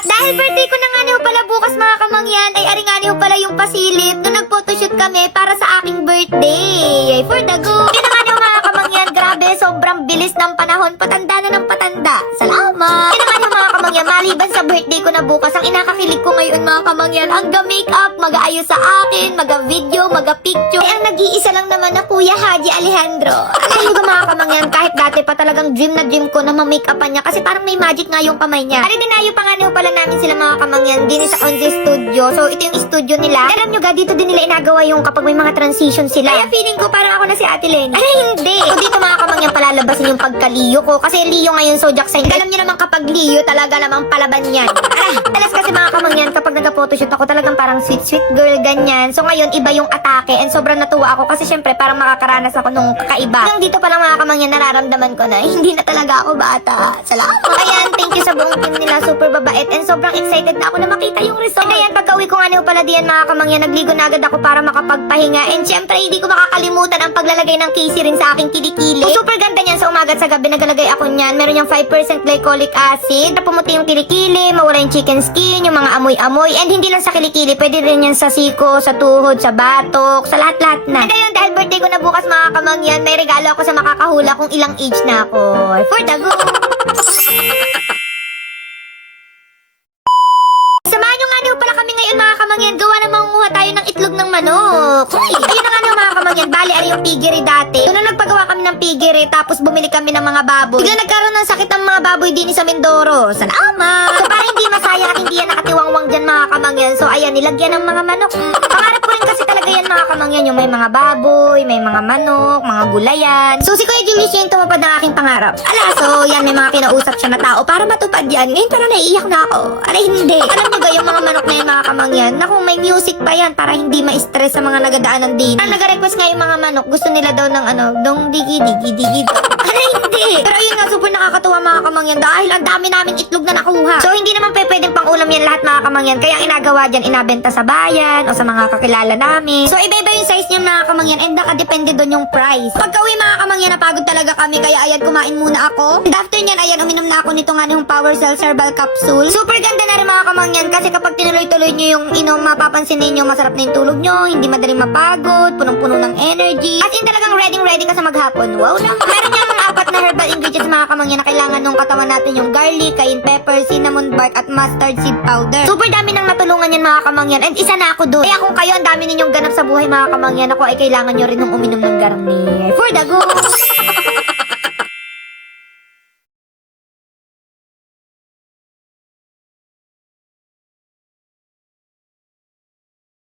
At dahil birthday ko na nga niyo pala bukas mga kamangyan, ay ari nga niyo pala yung pasilip nung nag-photoshoot kami para sa aking birthday. Ay for the go. Hindi na nga niyo mga kamangyan, grabe, sobrang bilis ng panahon, patanda na ng patanda. Salamat. Hindi na nga niyo mga kamangyan, maliban sa birthday ko na bukas, ang inakakilig ko ngayon mga kamangyan, hangga-makeup, mag-aayos sa akin, maga-video, maga-picture. Ay ang nag-iisa lang naman na Kuya Haji Alejandro. Alam niyo mga kamangyan, kahit dati pa talagang dream na dream ko na ma-makeupan niya kasi parang may magic nga yung kamay niya. Ari dinayo pa nga niyo pala namin sila mga kamangyan din sa Onze Studio. So ito yung studio nila. Alam niyo ga, dito din nila inagawa yung kapag may mga transition sila. Kaya feeling ko parang ako na si Ate Leni. Ay hindi. So dito mga kamangyan palalabasin yung pagka-Leo ko. Kasi Leo ngayon zodiac sign. Alam niyo naman kapag Leo talaga namang palaban yan. Talas kasi mga kamangyan kapag nagka-photoshoot ako talagang parang sweet girl ganyan. So ngayon iba yung atake and sobrang natuwa ako kasi syempre parang makakaranas ako nung kakaiba. Hanggang dito pa lang mga kamangyan nararamdaman ko na hindi na talaga ako bata. Salamat. Ayan, thank you sa buong team nila. Super babait and sobrang excited na ako na makita yung result. And ayan, pagka-uwi ko nga niyo pala diyan mga kamangyan, nagligo na agad ako para makapagpahinga. And syempre hindi ko makakalimutan ang paglalagay ng casey rin sa aking kilikili. Oh, super ganda niyan sa umaga at sa gabi nagalagay ako niyan. Meron yung 5% glycolic acid na pumuti yung kilikili, mawala yung chicken skin, yung mga amoy-amoy. And hindi lang sa kilikili, pwede rin yan sa siko, sa tuhod, sa batok, sa lahat-lahat na. And ayun, dahil birthday ko na bukas mga kamangyan, may regalo ako sa makakahula kung ilang age na ako. For the go! Samahan nyo nga niyo pala kami ngayon mga kamangyan, gawa na mangunguha tayo ng itlog ng manok. Uy, ayun na nga niyo mga kamangyan, bali ari yung piggery dati. Doon na nagpagawa kami ng piggery, tapos bumili kami ng mga baboy. Bigla nagkaroon ng sakit ng mga baboy din sa Mindoro. Salamat! So para hindi masaya at hindi yan nakatiwangwang dyan mga kamangyan, so ayan, nilagyan ng mga manok. Pangarap ko rin kasi talaga yan mga kamangyan, yung may mga baboy, may mga manok, mga gulayan. So si Kuya Julius yung tumupad ng aking pangarap. Ala, so yan, may mga kinausap siya na tao para matupad yan. Ngayon parang naiiyak na ako. Alay, hindi. Alam niyo ba yung mga manok na yung mga kamangyan, na kung may music pa yan para hindi ma-stress sa mga nagadaanan din. Ang nag-request nga yung mga manok, gusto nila daw ng dong digi-digi-digi daw. Alay, hindi. Pero ayun nga, super nakakatuwa mga kamangyan dahil ang dami namin itlog na nakuha. So hindi naman pwedeng pang ulam yan lahat mga kamangyan. Kaya ang inagawa dyan, inabenta sa bayan o sa mga kakilala namin. So iba-iba yung size niya mga kamangyan and nakadepende doon yung price. Pagka-uwi mga kamangyan, napagod talaga kami kaya ayan, kumain muna ako. And after nyan, ayan, uminom na ako nito nga yung Power Cells Herbal Capsule. Super ganda na rin mga kamangyan kasi kapag tinuloy-tuloy nyo yung inom, mapapansin ninyo masarap na yung tulog nyo, hindi madaling mapagod, punong-puno ng energy. As in talagang ready ka sa maghapon. Wow naman. Meron niya mga 4 na herbal ingredients mga kamangyan na kailangan nung katawan natin yung garlic, cayenne pepper, cinnamon bark at mustard seed powder. Super dami nang natulungan yan mga kamangyan and isa na ako doon. Kaya kung kayo ang dami ninyong ganap sa buhay mga kamangyan, ako ay kailangan nyo rin ng uminom ng Garnier. For the go!